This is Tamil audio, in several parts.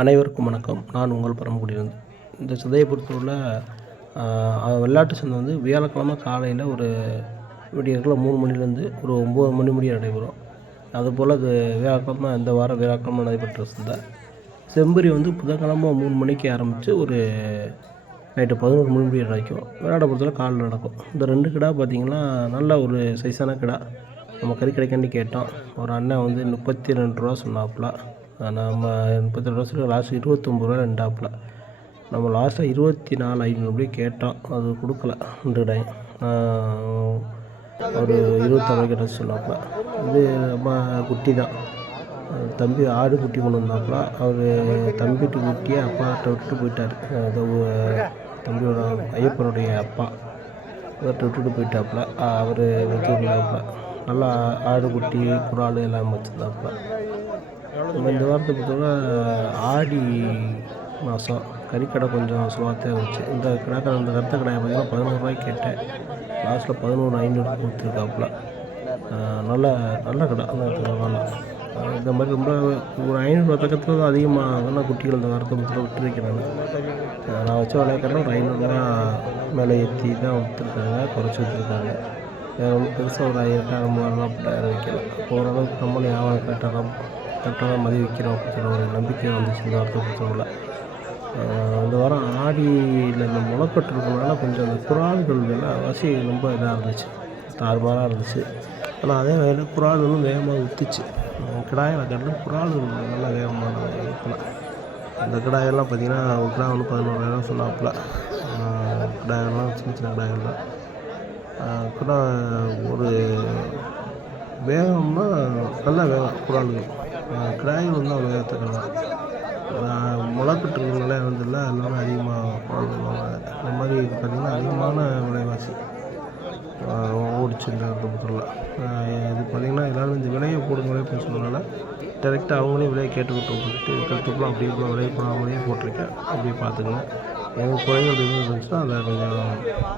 அனைவருக்கும் வணக்கம். நான் உங்கள் பரமக்குடியிலிருந்து. இந்த சந்தையை பொறுத்தவரையில் வெள்ளாட்டு சந்தை வந்து வியாழக்கிழமை காலையில் ஒரு விடியற்காலை 3 மணிலேருந்து ஒரு 9 மணி முடிய நடைபெறும். அதுபோல் அது வியாழக்கிழமை இந்த வாரம் வியாழக்கிழமை நடைபெற்ற சந்தை. செம்பரி வந்து புதன்கிழமை 3 மணிக்கு ஆரம்பித்து ஒரு நைட்டு 11 மணி முடிய நடக்கும். வெள்ளாட்டை பொறுத்தவரை காலையில் நடக்கும். இந்த 2 கிடா பார்த்திங்கன்னா நல்ல ஒரு சைஸான கிடா. நம்ம கறி கடைக்காண்டி கேட்டோம். ஒரு அண்ணன் வந்து 32 ரூபா சொன்னாப்புல. நம்ம 32 ரூபா சொல்லி லாஸ்ட் 29 ரூபா ரெண்டாப்புல. நம்ம லாஸ்ட்டாக 24,500 கேட்டோம். அது கொடுக்கல. 2 கடாயும் ஒரு 26 கிட்ட சொன்னாப்புல. இது நம்ம குட்டி தான். தம்பி ஆடு குட்டி கொண்டு வந்தாப்புல. அவர் தம்பிட்டு குட்டியை அப்பாட்ட விட்டுட்டு போயிட்டார். தம்பியோட ஐயப்பனுடைய அப்பா அவர்கிட்ட விட்டுட்டு போயிட்டாப்புல. அவர் வச்சுருந்தாப்புல. நல்லா ஆடு குட்டி குறால் எல்லாம் வச்சுருந்தாப்புல. நம்ம இந்த வாரத்தை பொறுத்தவரை ஆடி மாதம் கறிக்கடை கொஞ்சம் ஸ்லோவாக இருந்துச்சு. இந்த கருத்த கடையை பார்த்திங்கன்னா 11 ரூபாய்க்கு கேட்டேன். லாஸ்ட்டில் 11,500 கொடுத்துருக்காப்புல. நல்ல கடை. வேணாம் இந்த மாதிரி ரொம்ப ஒரு 500 பக்கத்தில் தான் அதிகமாக குட்டிகள் இந்த வாரத்தை பொறுத்தவரை விட்டுருக்கேன். நான் வச்ச விலைக்காரன் ஒரு 500 ரூபா மேலே ஏற்றி தான் விற்றுருக்காங்க, குறைச்சி விற்றுருக்காங்க. வேறு ஒன்றும் பெருசாக ஒரு 5,000 3,000 வைக்கல. ஓரளவுக்கு நம்மளும் வியாபாரம் கரெக்டாக தான் மதிய வைக்கிறோம் அப்படிங்கிற ஒரு நம்பிக்கை வந்துச்சு இந்த வாரத்தை பொறுத்தவரை. இந்த வாரம் ஆடியில் இந்த முளைக்கட்டு இருக்கிறதுனால கொஞ்சம் அந்த குறால்கள் விலைவாசி ரொம்ப இதாக இருந்துச்சு, தாறுமாறாக இருந்துச்சு. ஆனால் அதே வேலை குறால்களும் வேகமாக விற்றுச்சு. கிடாயில் கட்டிலும் குறால்கள் நல்லா வேகமாக இருக்கலாம். அந்த கிடாயெல்லாம் பார்த்திங்கன்னா ஒரு கிடா வந்து 11,000 சொன்னாப்புல. கிடாயெல்லாம் சின்ன சின்ன கிடாயெல்லாம் கூட ஒரு வேகம்னா நல்ல வேகம். குறால்கள் கிடாய்கள் வந்து அவ்வளோ வேகத்தை கிடையாது. முளைக்கட்டுறதுனால வந்துல எல்லாமே அதிகமாக குறால்கள். இந்த மாதிரி பார்த்திங்கன்னா அதிகமான விலைவாசி ஓடிச்சு இந்த பொருளில். இது பார்த்திங்கன்னா எல்லோரும் இந்த விலையை போடுங்களே அப்படின்னு சொன்னதுனால டேரெக்டாக அவங்களே விலையை கேட்டுக்கிட்டு கற்றுக்கலாம். அப்படி இப்போ விலையை போடாமலே போட்டிருக்கேன். அப்படி பார்த்துங்க. எனக்கு குறைகள் எதுவும் இருந்துச்சுன்னா அதை கொஞ்சம்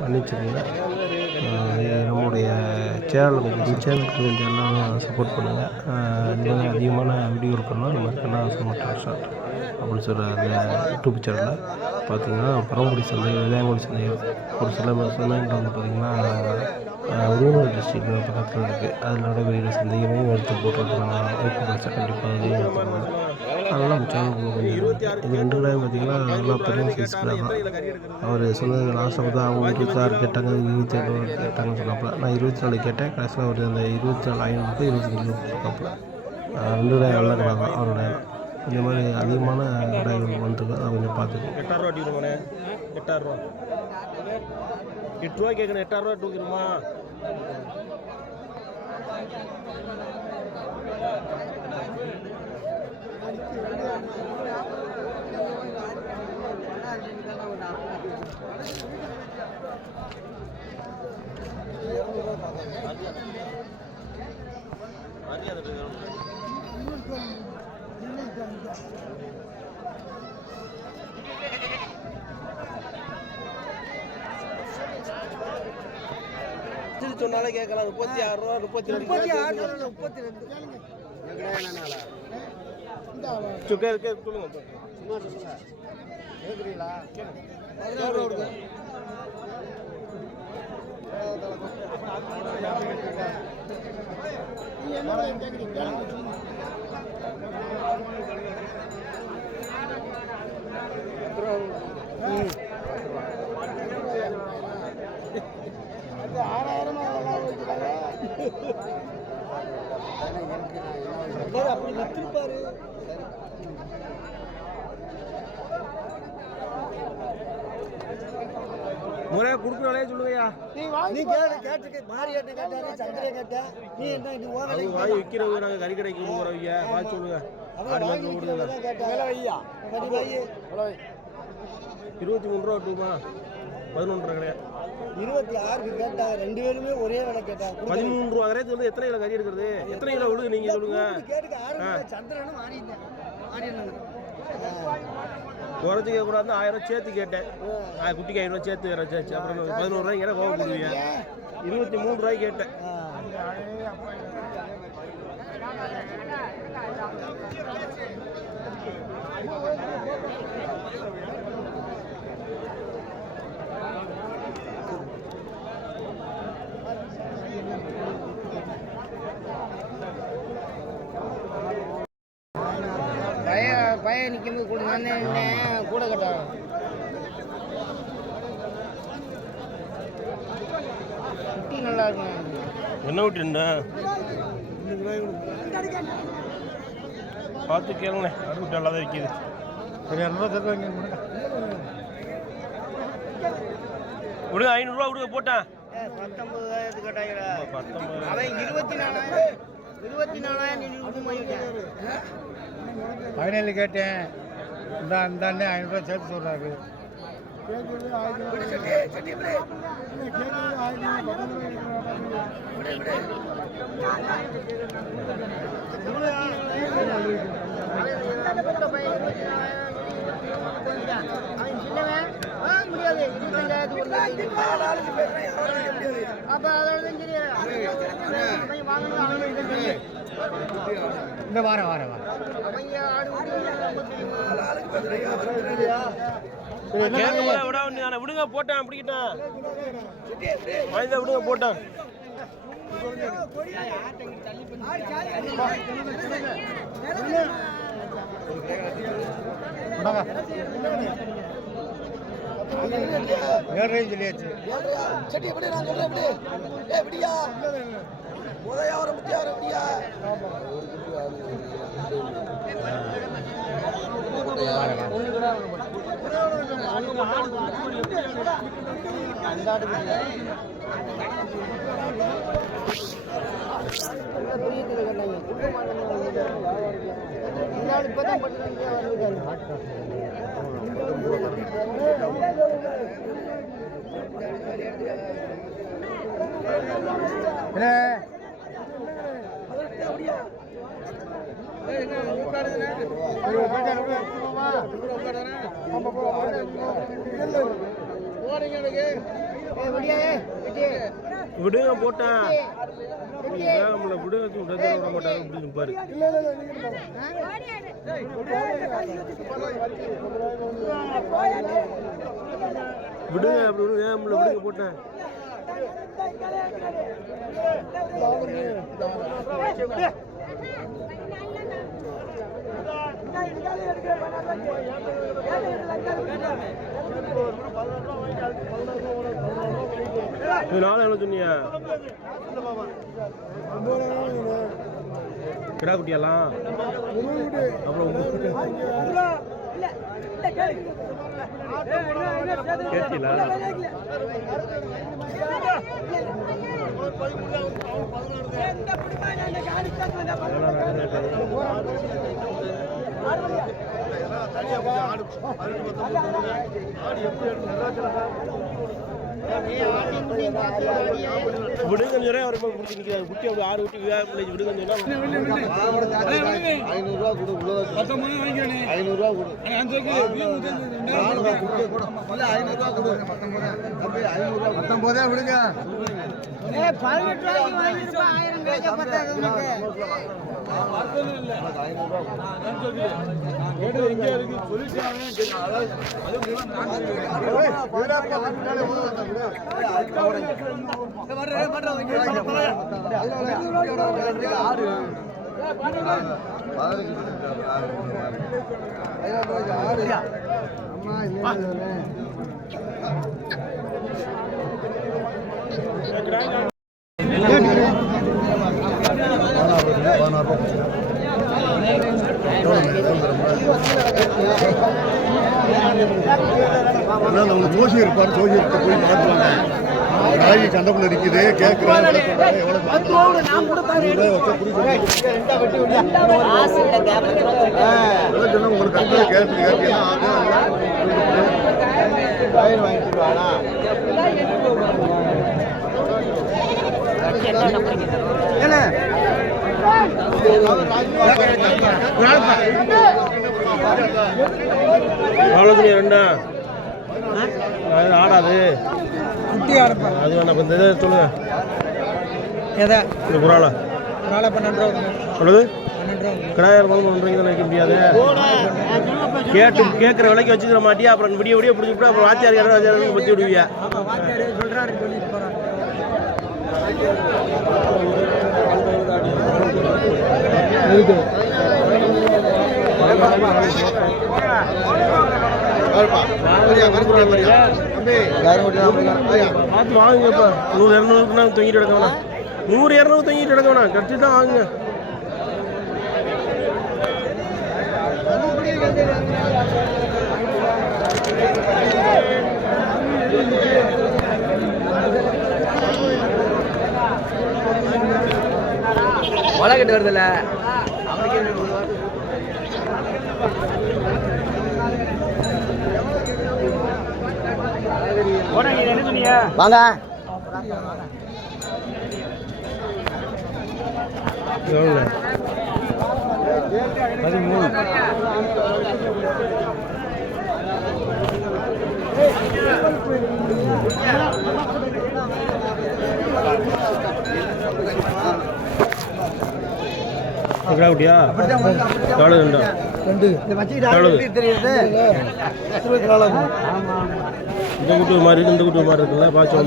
மன்னிச்சுக்கோங்க. நம்மளுடைய சேனலுக்கு கொஞ்சம் எல்லாம் சப்போர்ட் பண்ணுங்கள். இந்த மாதிரி அதிகமான வீடியோ இருக்கணும்னா நம்ம கண்ணாசம் ஷார்ட் அப்படின்னு சொல்கிற அந்த யூடியூப் சேனலில் பார்த்திங்கன்னா பரமக்குடி சந்தை, விளையாங்குடி சந்தை ஒரு சில சந்தைகள் வந்து பார்த்திங்கன்னா விருதுநகர் டிஸ்ட்ரிக்ட் பக்கத்தில் இருக்குது. அதில் நடைபெறுகிற சந்தையுமே எடுத்து போட்டுருக்காங்க. ஓகே கண்டிப்பாக அதையும் அதெல்லாம் சேனல் கொஞ்சம் இது 2 கடாயும் பார்த்திங்கன்னா நல்லா பெரிய சைஸ் கடை தான். அவர் சொன்னது லாஸ்ட்டில் தான் அவங்க 26 கேட்டாங்க, 27 கேட்டாங்கன்னு சொன்னாப்புல. நான் 24 கேட்டேன். கடைசியில் அவர் அந்த 24,500 25 கொடுத்தாப்புல. 2 கடாயும் நல்ல கடை தான் அவருடைய. இந்த மாதிரி அதிகமான கடைகள் வந்துருக்கு. அதை கொஞ்சம் பார்த்துக்கோங்க. 8,000 அடிக்கணுமாண்ணே. 8,000 8 ரூபா கேட்கணும். 8,000 தூக்கிடுமா? சொன்னாலே கேட்கலாம். 36 ரூபா 32 சொல்லுங்க. அப்படி வித்துருப்பாரு. முறையா கொடுக்குறாலே சொல்லுங்கய்யா. நீ கேட்டு மாரியாட்ட கேட்டாரு, சந்திரே கேட்ட. நீ என்ன நீ ஓவரா வாங்கி விக்கிறவங்க நாங்க கறி கடைக்கு போறவங்க பாத்து சொல்லுங்க. ஆடு வந்து ஓடுங்க. மேல வையா. கடி வை. 23 ரூபா டூமா 11 ரூபா கிடையாது. 26க்கு கேட்டாங்க. 2 பேருமே ஒரே விலை கேட்டாங்க. 13 ரூபா ரேட் வந்து எத்தனை கிலோ கறி எடுக்கிறது? எத்தனை கிலோ விடுங்க நீங்க சொல்லுங்க. கேட்டுக்கு 6 சந்திரனும் மாறிட்டேன். குறைச்சி கேட்கக்கூடாது. 1000 சேர்த்து கேட்டேன். குட்டிக்கு 500 சேர்த்து வச்சாச்சு. அப்புறம் 11 ரூபாய்க்கு கேட்டால் கோவம் கொடுவீங்க. 23 ரூபாய்க்கு கேட்டேன். பையன் நிற்கும்போது கூட நான் கூட கட்டாங்க குட்டி நல்லா இருக்கும். என்ன விட்டுருந்தா பார்த்து கேளுங்கண்ணே. ஆடு குட்டி நல்லா தான் விற்கிது. சரி 200 சேர்த்து வாங்கி விடுங்க. 500 ரூபா விடுங்க போட்டேன். 19,000 கேட்டாங்களா? 19 அவன் 24,000 ஃபைனல் கேட்டேன். இந்த அண்ணே 500 சேர்த்து சொல்கிறாரு. முடியாது. அப்ப அதோட இந்த வாரம் அவங்க ஆடு விடுங்க போட்டேன். பிடிக்கிட்டேன் வாய்ந்தா விடுங்க போட்டேன். ஏழரையும் சொல்லியாச்சு. சட்டி எப்படி நான் சொல்றேன் எப்படி எப்படியா உதயாவரம் முத்தியாவரம் எப்படியா இப்பதான் விடுங்க போட்டேன். விடுங்க விட மாட்டாங்க. பாரு விடுங்க அப்படி விடுங்க போட்டேன். நானும் எவ்வளோ சொன்னியா? கிடா குட்டியெல்லாம் அப்புறம் கேட்டீங்களா? விடுங்க அவர் குட்டி நிற்கிறாரு. குட்டி அப்படி 6 குட்டி விடுங்க 500 விடுங்க. ஜோசி இருப்பார். ஜோசியர்கிட்ட போய் பார்த்துவாங்க. நாய் சண்டைக்குள்ள இருக்குது கேட்குறேன். உங்களுக்கு கரெக்டாக கேட்பீங்க. ரெண்டா ஆடாது அது வேணாம். இந்த இதை சொல்லுங்க. எதை இந்த குறால 12 ரூபா சொல்லுது. கிடாயிரம் ரூபாய் ஒன்றரைங்க தான் வைக்க முடியாது. கேட்குற விலைக்கு வச்சுக்கிற மாட்டியா, அப்புறம் விடிய பிடிச்சிட்டு அப்புறம் வாத்தியார் பற்றி விடுவியா. பார்த்து வாங்குங்கப்பா. 100-200 தொங்கிட்டு கிடக்க வேணாம். 100-200 தொங்கிட்டு கிடக்க வேணாம். கட்டி தான் வாங்குங்க. மழை கட்டு வருதுல்ல வாங்க. எவ்வளோ? 13. எவ்வளோ குட்டியா? எவ்வளோ ரெண்டா? இந்த குட்டு மாதிரி இந்த குட்டு மாதிரி இருக்குல்ல, பார்த்து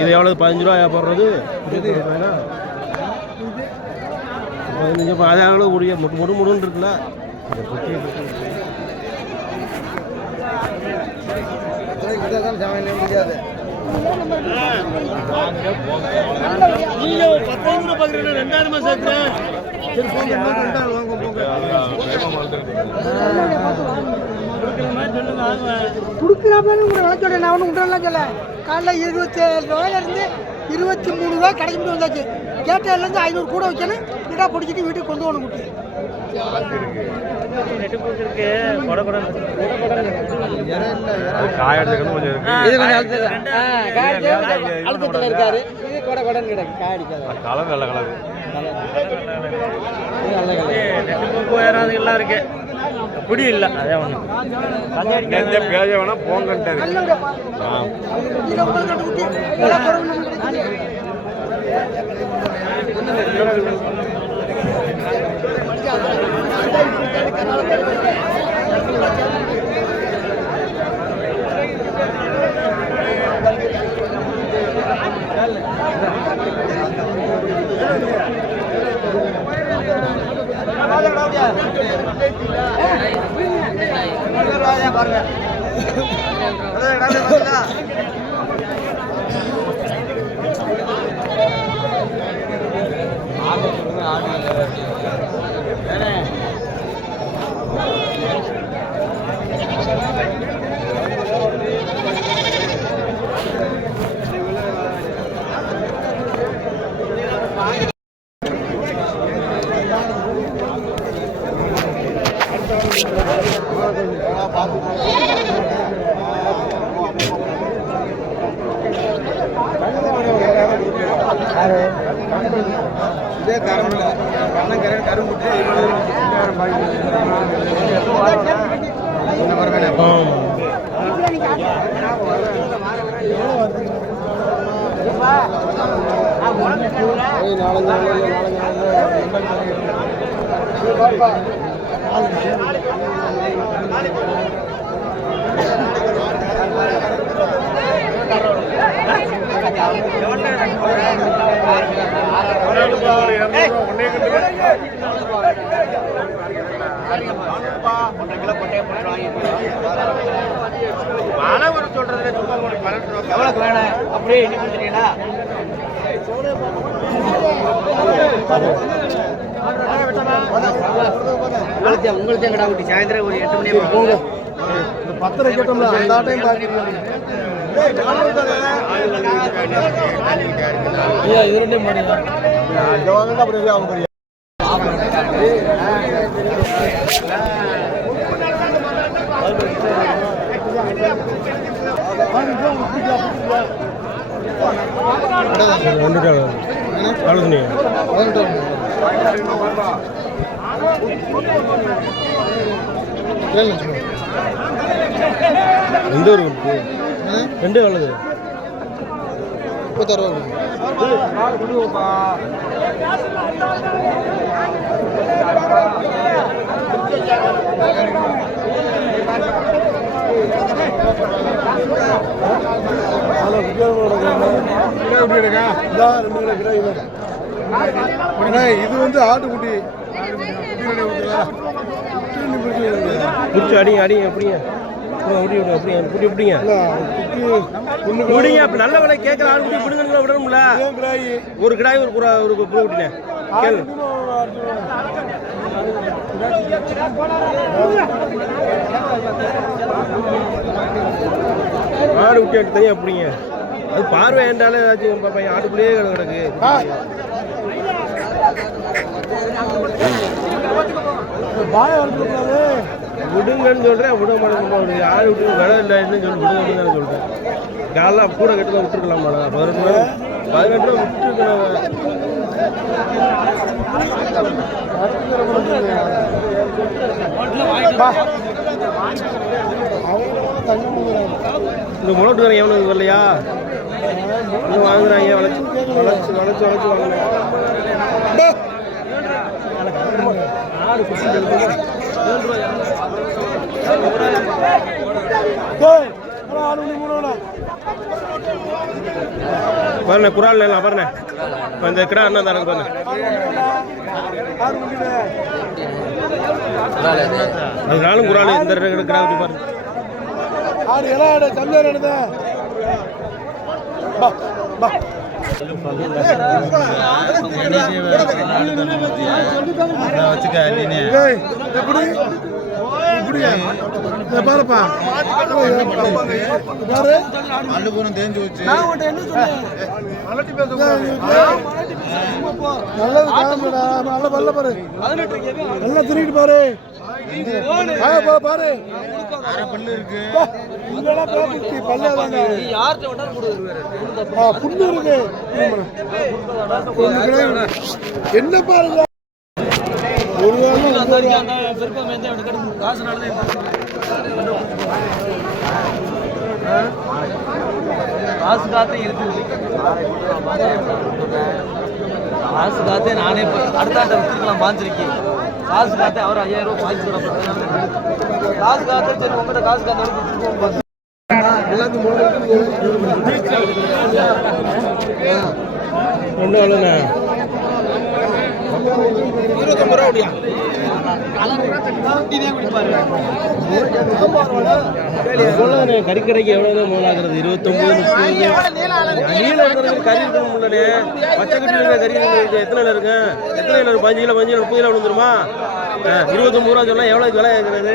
இது எவ்வளோ? 15 ரூபா போடுறது. 15. அது எவ்வளோ கூடிய முடுன்னு இருக்குல்ல. முடியாது. கொடுக்குறாப்பன்னு உங்களை விளக்க நான் ஒன்றும் உண்டெல்லாம் சொல்ல. காலைல 27 ரூபாயிலிருந்து 23 ரூபாய் கடைக்கு வந்தாச்சு. கேட்டதுலேருந்து 500 கூட வைக்கணும். கிட்டா பிடிச்சிட்டு வீட்டுக்கு கொண்டு போகணும். குட்டி அழுத்தத்தில் இருக்காரு. இது கொடை கொடன்னு கிடக்கு. காய் அடிக்காது. கலர் நல்ல கலர். இருக்கு குடி இல்லை. அதே ஒன்று பேஜ வேணா போங்கன்ட்டாரு. பாருங்க இதே கரும்புல கண்ணம் கரும்பு எவ்வளவு வேணும் அப்படியே எண்ணி கொடுத்துட்டீங்கன்னா உங்களுக்கு கடா குட்டி சாயந்தரம் ஒரு 8 மணி போங்க. 10 கேட்டோம்ல அந்த டைம் இது ரெண்டே மாட்டீங்க. அப்படியே அவங்க எந்த ஒரு ரெண்டு எவ்வளவு? 36. இது வந்து ஆட்டுக்குட்டி பிடிச்சி அடிங்க அடிங்க எப்படிங்க அப்படிங்க குட்டி எப்படிங்க குடிங்க அப்படி நல்ல விலை கேட்குற ஆள் குட்டி பிடுங்க விடணும்ல ஒரு கிடாய் ஒரு புறா ஒரு புறா குட்டினே கேளு ஆடு குட்டி ஆட்டு தனியாக அப்படிங்க அது பார்வை என்றாலே ஏதாச்சும் பையன் ஆட்டுக்குள்ளேயே கிடக்கு விடுங்கன்னு சொல்கிறேன் விட மாட்டேங்க ஆடு விட்டு விலை இல்லைன்னு சொல்லி விடுங்கன்னு சொல்கிறேன் காலெலாம் கூட கட்டி தான் விட்டுருக்கலாமா 18 ரூபா விட்டுருக்கணும் இந்த முளோட்டுக்காரன் எவ்வளோ வரலையா இன்னும் வாங்குறாங்க வளைச்சு வளைச்சு வளைச்சு வளைச்சு வாங்குறாங்க ஆடு பாருண்ணே குரால் எல்லாம் பாருண்ணே இப்போ இந்த கிடா என்ன தரங்க பாருண்ணே அதனாலும் குரால் இந்த கிடா வச்சு பாருங்க ஆடு எல்லாம் சந்தையில் பாருப்பா தெரிஞ்சு வச்சு நல்லது கிளம்புடா நல்ல பல்ல பாரு நல்லா திருக்கிட்டு பாரு பாரு பல்லு இருக்கு புண்ணு இருக்கு என்ன பாருங்க ஒரு காசு காத்தே இருக்குது காசு காத்தே நானே அடுத்த ஆட்டை விட்டுருக்கலாம் பாஞ்சிருக்கேன் காசு காத்தே அவர் 5000 ரூபா வாங்கி காசு காத்தே சரி உங்கள்கிட்ட காசு காத்தே ஒன்றும் இல்லைண்ணே 29 ரூபா அப்படியா கறிக்கடைக்கு எவ்வளவு முதலாகிறது 29 30 நீல இருக்கிறது கறி இருக்கணும்லண்ணே பச்சை கட்டி கறி எத்தனை இருக்கு எத்தனை கிலோ 5 கிலோ 30 கிலோ விழுந்துருமா 29 ரூபா சொன்னா எவ்வளவு விலை கேட்கறது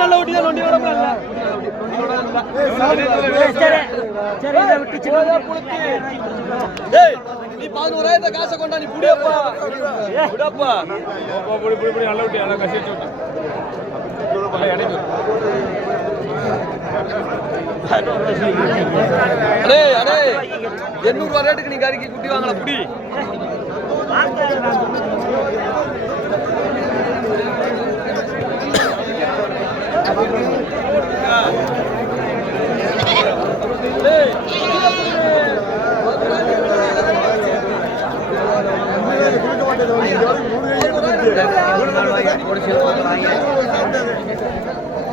நல்ல ஊட்டி தான் வண்டி நீ 11000 காசை கொண்டா நீ புடியப்பா புடப்பா புடி நல்ல ஊட்டி அத கசிச்சு விட்டு அடே அடே 800 ரூபாய் ரேட்டுக்கு நீ கறிக்கு குட்டி வாங்கல புடி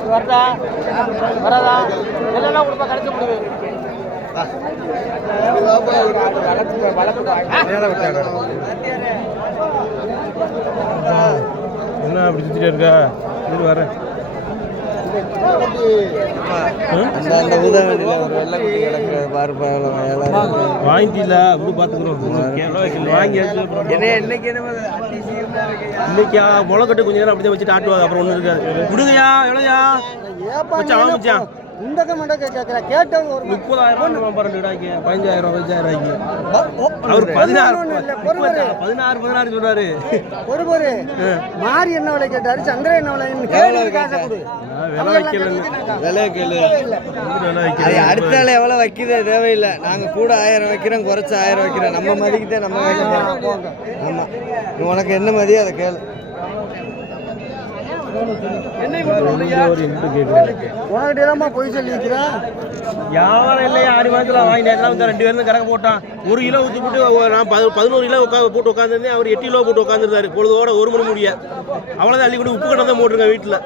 வரதா வரதா எல்லாம் கொடுப்பா கிடைச்ச முடியும் என்ன அப்படி சுத்திட்டே இருக்கா இது வரேன் அந்த உதவியில் ஒரு வெள்ளக்குட்டி கிடக்குறது பாருப்பா வாங்கிட்டில அப்படி பார்த்துக்கிறோம் வாங்கி இன்னைக்கு இன்னைக்கு முளைக்கட்டு கொஞ்ச நேரம் அப்படியே வச்சுட்டு ஆட்டுவாங்க அப்புறம் ஒன்றும் இருக்காது விடுங்கய்யா எவ்வளோயா மச்சான் மச்சான் உண்டக்க மண்டக்க கேட்குற கேட்டது ஒரு 30,000 ரூபா 15,000 ரூபாய்க்கு அவர் 16 சொல்றாரு ஒரு மாறி என்ன விலை கேட்டாரு சந்திர என்ன விலை காசை கொடு அடுத்த ஆள் எவ்வளவு வைக்கிறதே தேவையில்லை நாங்க கூட 1000 வைக்கிறோம் குறைச்சு 1000 வைக்கிறோம் நம்ம மதிக்கிட்டே நம்ம ஆமா உனக்கு என்ன மதியம் அதை கேளு ஒரு இன்ட்டு கேட்குறேன். உனக்கிட்டே போய் சொல்லிக்கிறேன். வியாபாரம் இல்லையா? 6 மாதத்தில் வாங்கிட்டேன். எல்லாம் வந்து 2 பேரும் கணக்கு போட்டான். 1 கிலோ ஊற்றி போட்டு நான் 11 கிலோ போட்டு உட்காந்துருந்தேன். அவர் 8 கிலோ போட்டு உட்காந்துருந்தாரு. பொழுதோட 1 மணி முடிய அவ்வளோதான். அள்ளி கூட உப்பு கடை தான் போட்டிருக்கேன் வீட்டில்.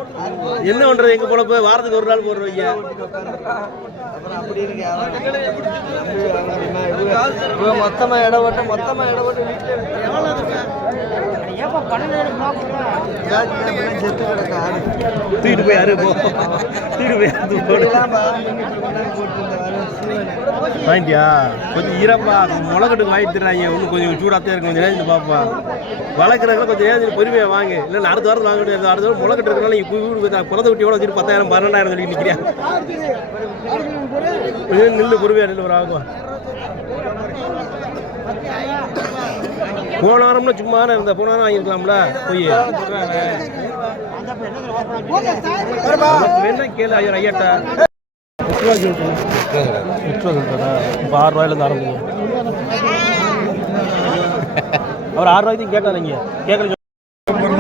என்ன பண்ணுறது? எங்கள் பொழப்பு வாரத்துக்கு 1 நாள் போடுறோம் ஐயா. மொத்தமா இடம் போட்டு தூக்கிட்டு போய் யாரு வாங்கிட்டியா? கொஞ்சம் ஈரப்பா முளைக்கட்டுக்கு வாங்கிட்டு தராங்க. இன்னும் கொஞ்சம் சூடாகத்தான் இருக்கும். கொஞ்சம் நேரம் பாப்பா வளர்க்குறாங்க. கொஞ்சம் நேரம் பொறுமையாக வாங்க. இல்லை அடுத்த வாரத்தில் வாங்க முடியாது. அடுத்த வாரம் முளைக்கட்டு இருக்கிறனால நீங்கள் பிறந்த குட்டி எவ்வளோ வச்சுட்டு 10,000 12,000 சொல்லி நிற்கிறேன். நில்லு பொறுமையாக நில்லு ஒரு ஆகும். போன வாரம்னா சும்மா இருந்த போன வாரம் வாங்கியிருக்கலாம்ல போய் வேணா கேளு ஐயாட்டா. 8 ரூபா சொல்லிட்டாரா? இப்போ 6 ரூபாயிலேருந்து ஆரம்பிங்க. அவர் 6 ரூபாய்க்கு கேட்டார். நீங்கள் கேட்கல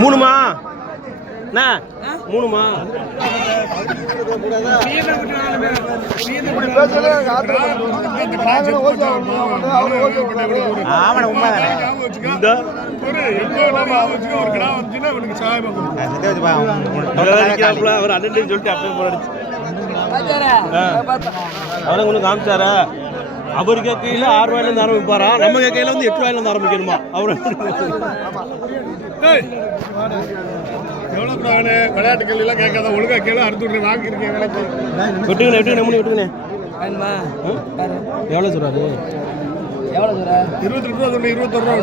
3மா என்ன 3மா? அவர் அண்ணன் சொல்லிட்டு அப்படியே போராடிச்சு. அவரை ஒன்று காமிச்சாரா? அவர் கையில் 6 ரூபாயிலேருந்து ஆரம்பிப்பாரா? நம்ம கையில் வந்து 8 ரூபாயிலேருந்து ஆரம்பிக்கணுமா? அவர் எவ்வளோ விளையாட்டு கேள்வியெல்லாம் கேட்காத ஒழுங்கா கேள்வி அறுத்து விட்றேன் வாங்கியிருக்கேன் விலைக்கு. விட்டுங்கண்ணே விட்டுங்கண்ணே. எவ்வளோ சொல்கிறாரு? 22 ரூபா சொன்னேன். 21 ரூபா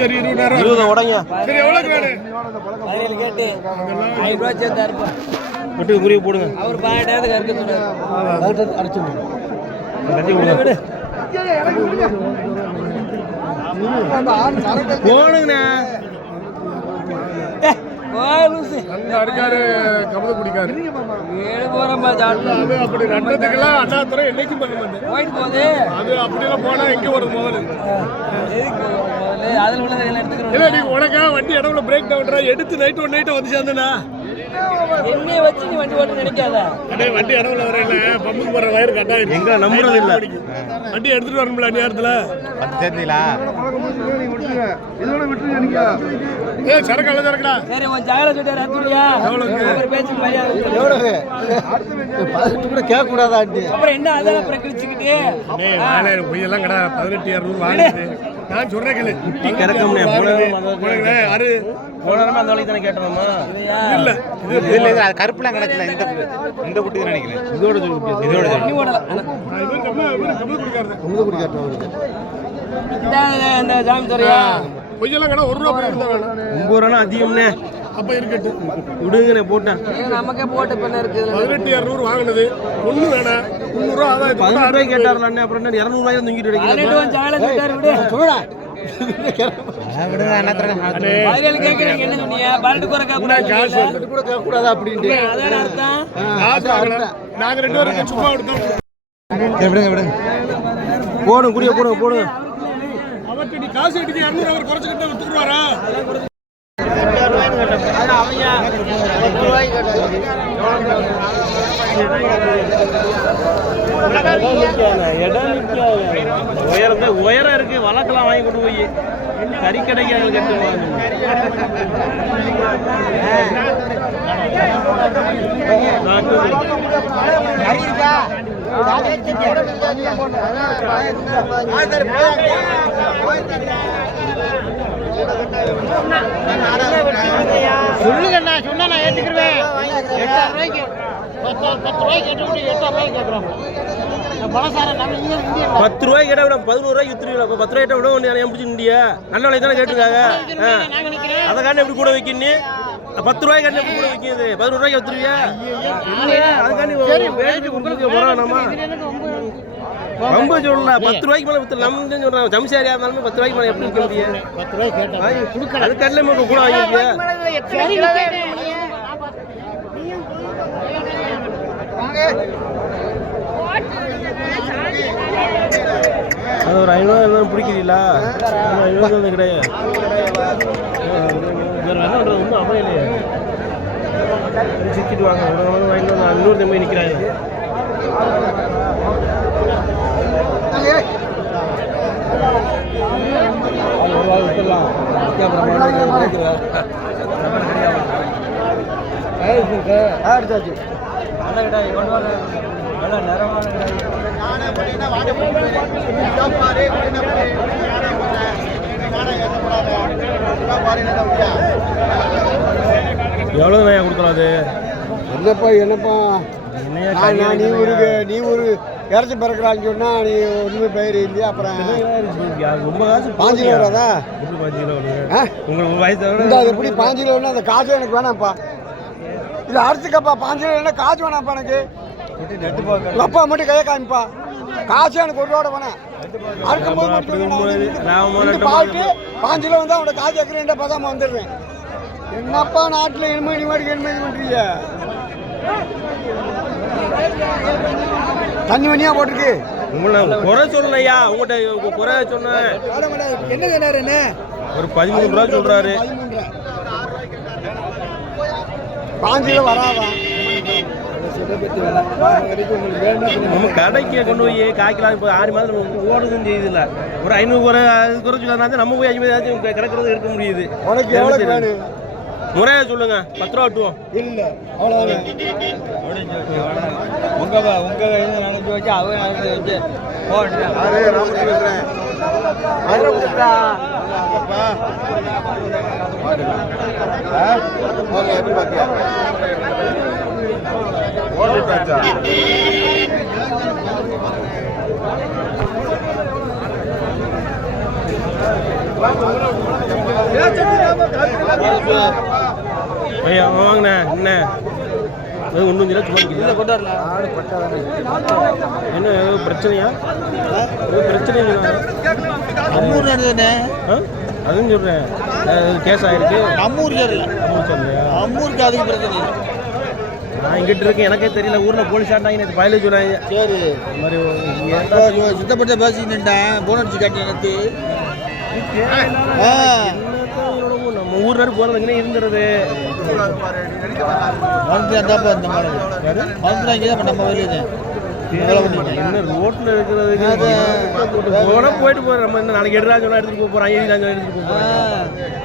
சரி 20,000 20 உடங்க. சரி எவ்வளோக்கு வேணும்? விட்டு குறிய போடுங்க. அவர் 12 அடிச்சு போனுங்கண்ணே. அந்த அடிக்காரு கபத குடிக்காரு. அது அப்படி ரெண்டத்துக்கெல்லாம் அண்ணாத்துறை என்னைக்கும் பண்ண மாட்டேன். அது அப்படியெல்லாம் போனா எங்க வருது முதல்ல? இல்ல நீ உனக்கா வண்டி இடவுல பிரேக் டவுன் எடுத்து நைட் 1 நைட் வந்து சேர்ந்தனா என்னைய வச்சு நீ வண்டி ஓட்ட நினைக்காத. அடே வண்டி இடவுல வரல பம்புக்கு போற வயர் கட்டாயிருக்கு. எங்க நம்புறது இல்ல. வண்டி எடுத்துட்டு வரணும்ல நேரத்துல. சேர்ந்தீங்களா? இதோட விட்டுருங்க நீங்க. ஏய் சரக்கு அல்ல சரக்குடா. சரி உன் ஜாகல சொல்றாரு அத்துறியா? அவர் பேச்சு மரியாதை. எவ்வளவு? 18 கூட கேட்க கூடாதா ஆண்டி? அப்புறம் என்ன அதெல்லாம் அப்புறம் கிழிச்சிக்கிட்டு? டேய் வாளே பொய்யெல்லாம் கடா 18,200 வாங்கிட்டு. நான் சொல்றேன் கேளு. குட்டி கறக்கம்னே போனே யாரு போனறமா அந்த வழிக்கு தான கேட்டோமா? இல்ல இல்ல அது கருப்புலாம் கிடக்கல. இந்த குட்டி தான் நினைக்கிறேன். இதோட சொல்லு. இதோட நீ ஓடல. இவன் கபத குடிக்காரது. இந்த ஜாமி தரியா? பொய்யெல்லாம் கடா 1 ரூபா போய் தான் வேணும். 9 ரூபா அதிகம்னே. அப்ப இருக்கட்டு விடுங்கண்ணே போட்டேன். நமக்கே போட்டு பண்ண இருக்கு. 18,200 வாங்கினது ஒண்ணு வேணாம். 300 ரூபா ஆதாயம். 15 ரூபாய்க்கு கேட்டார்ல அண்ணே. அப்புறம் என்ன 200 ரூபாய் தூங்கிட்டு இருக்கீங்க? உன் ஜாகல சொல்றாரு விடு. சொல்லுடா. விடுங்க அண்ணாத்துறை. 17 கேக்குறீங்க என்ன சொன்னீங்க? 12 குறை கேட்க கூடாது. காசு கூட கேட்க கூடாதா அப்படின்ட்டு. அதான் அர்த்தம். காசு வாங்கல. நாங்க 2 பேரும் சும்மா எடுத்தோம். விடுங்க. போடுங்க குடிய போடுங்க. அவர்கிட்ட நீ காசு எடுத்து 200 அவர் குறைச்சிக்கிட்டு வித்துருவாரா? உயரம் இருக்கு. வழக்கெல்லாம் வாங்கி கொண்டு போய் கறி கடைக்கு கட்டு சொல்லுங்கண்ணா சொன்னா நான் ஏத்துக்கிறேன். 8,000 ரூபாய்க்கு 10 ரூபாய்க்கு கேட்டு 8,000 ரூபாய்க்கு கேட்குறோம். பணசாரம் நம்ம இங்கே இந்தியா 10 ரூபாய்க்கு கேட்டா விட 11 ரூபாய்க்கு வித்துருவீங்களா? இப்போ 10 ரூபாய்க்கு விட ஒன்று ஏன் பிடிச்சி இந்தியா நல்ல விலை தானே கேட்டுருக்காங்க. அதை காரணம் எப்படி கூட வைக்கின்னு 10 ரூபாய்க்கு கண்ணு எப்படி கூட வைக்கிது? 11 ரூபாய்க்கு வித்துருவியா? அதுக்காண்டி உங்களுக்கு போறானாமா ரொம்ப சொல்லல. 10 ரூபாய்க்கு மேலே வித்து நம்ம சொல்றேன். ஜம்சாரியா இருந்தாலுமே 10 ரூபாய்க்கு மேலே எப்படி விற்க முடியும்? 10 ரூபாய்க்கு கேட்டேன். அது கண்ணில் கூட வாங்கிருக்கியா? அது ஒரு 500 எல்லாம் பிடிக்கிறீங்களா? 500 கிடையாது. வேறு என்ன பண்ணுறது ஒன்றும் அமையலையே. சுற்றிட்டு வாங்க வாங்கிட்டு வந்து இன்னொரு தம்பி நிற்கிறாங்க. அடிச்சாச்சு நல்ல கிடையாது நல்ல நேரமான எவ்வளோ நயா கொடுக்கலாம் அது? என்னப்பா நீ ஒரு இறச்சி பிறக்கிறான்னு சொன்னா நீ ஒன்றுமே பயிர் இல்லையா? அப்புறம் ரொம்ப காசு 5 கிலோ வராதா? எப்படி 5 கிலோ உங்களுக்கு வயசு அது எப்படி 5 கிலோன்னா அந்த காசு எனக்கு வேணாம்ப்பா. இது அரைச்சிக்கப்பா 5 கிலோ இல்லைன்னா காசு வேணாம்ப்பா எனக்கு. உங்கள் அப்பா மட்டும் கையை காமிப்பா. காசு எனக்கு ஒரு ரூபா வேணாம். அறுக்கும்போது பாட்டு 5 கிலோ வந்து அவனோட காசு வைக்கிறேன் பார்த்தாம வந்துடுறேன். என்னப்பா நாட்டில் எண்மணி மாதிரி பண்ணுறீங்க? தண்ணி வண்டியா போட்டிருக்கு. உங்களை குறை சொல்லலையா? உங்கள்கிட்ட குறை சொன்னேன். என்ன சொன்னாரு? என்ன ஒரு 13 ரூபா சொல்றாரு. 5 கிலோ வராதான் நம்ம கடைக்கு கொண்டு போய் காய்க்கலாம். இப்போ 6 மாதம் ஓடுதுன்னு செய்யுதுல்ல. ஒரு 500 குறை குறை சொன்னா நம்ம போய் 50 கிடக்கிறது எடுக்க முடியுது. உனக்கு எவ்வளோ வேணும்? முறையா சொல்லுங்க. 10 ரூபா விட்டுவோம். இல்லை அவ்வளோதானே. உங்க நினைச்சு வச்சு அவங்க நினைச்சு வச்சு பேசுகிறேன். எப்படி பார்த்தியா? ஐயா வாங்கண்ணே என்ன ஒன்றும் சும்மா கொண்டு வரல என்ன ஏதோ பிரச்சனையா? ஏதோ பிரச்சனை அம்மூர் நடந்ததுண்ணே. அதுவும் சொல்கிறேன். கேஸ் ஆகிருக்கு. அம்மூர் சரியில்லை. சொல்லையா? அம்மூருக்கு அதுக்கு பிரச்சனை இல்லை. நான் இங்கிட்ட இருக்கேன். எனக்கே தெரியல. ஊரில் போலீஸ் ஆட்டாங்க. நேற்று பயலே சொன்னாங்க. சரி இந்த மாதிரி சித்தப்பட்ட பேசிக்கிட்டேன். போன் அடிச்சு காட்டி எனக்கு நம்ம ஊர் போகிறதுக்குன்னே இருந்துருது. மறந்துட்டாப்பா இந்த மாதிரி மறந்துட்டாங்க. நம்ம வெளியே என்ன ரோட்டில் இருக்கிறதுக்கு போனால் போயிட்டு போகிறோம். நம்ம என்ன நாளைக்கு எடுறா சொன்னால் எடுத்துகிட்டு போகிறோம். 5 நாங்கள் எடுத்துகிட்டு போகிறோம்.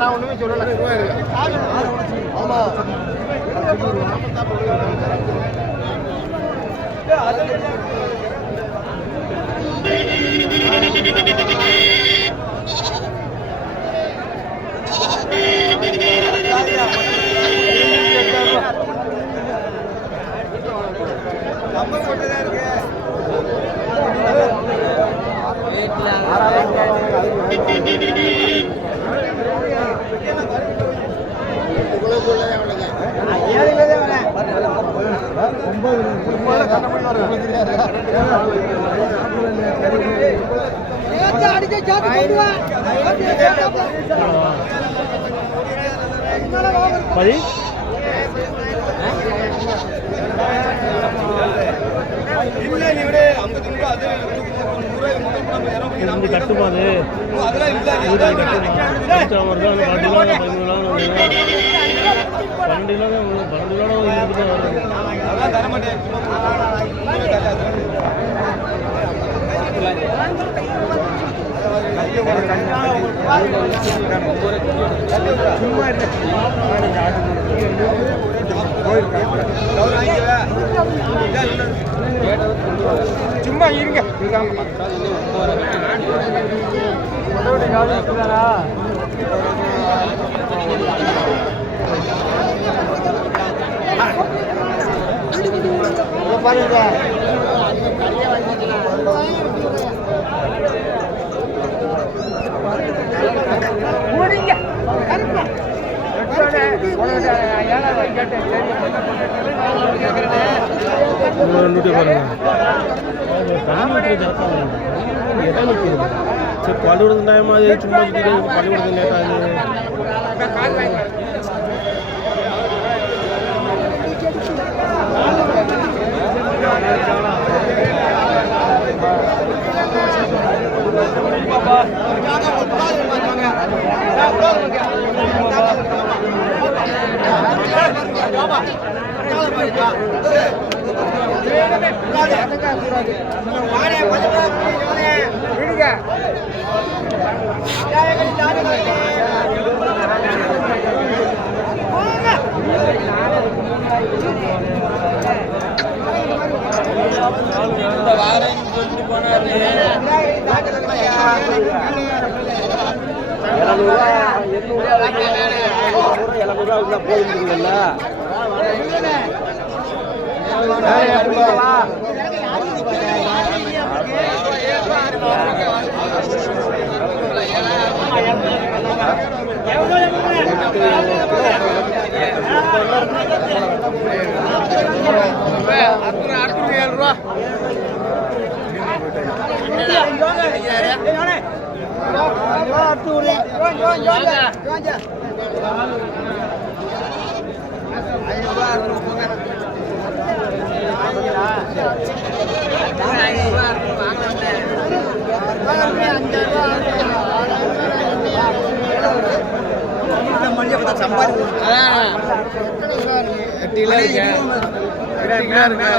நான் ஒண்ணுமே சொல்லல. ஆமா நம்ம சொல்றதா இருக்கு. கட்டுமாது சும்மா இருங்க. சரி பள்ளிக்கூடத்து டைம் அது சும்மா பள்ளிக்கூடத்து லேட்டாகுது.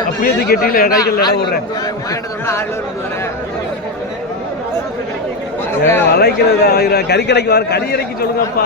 அப்படியே கேட்டீங்களா கைகள் இடம் விடுறேன் வளைக்கிறது கறி கடைக்கு வர கறி கடைக்கு சொல்லுங்கப்பா.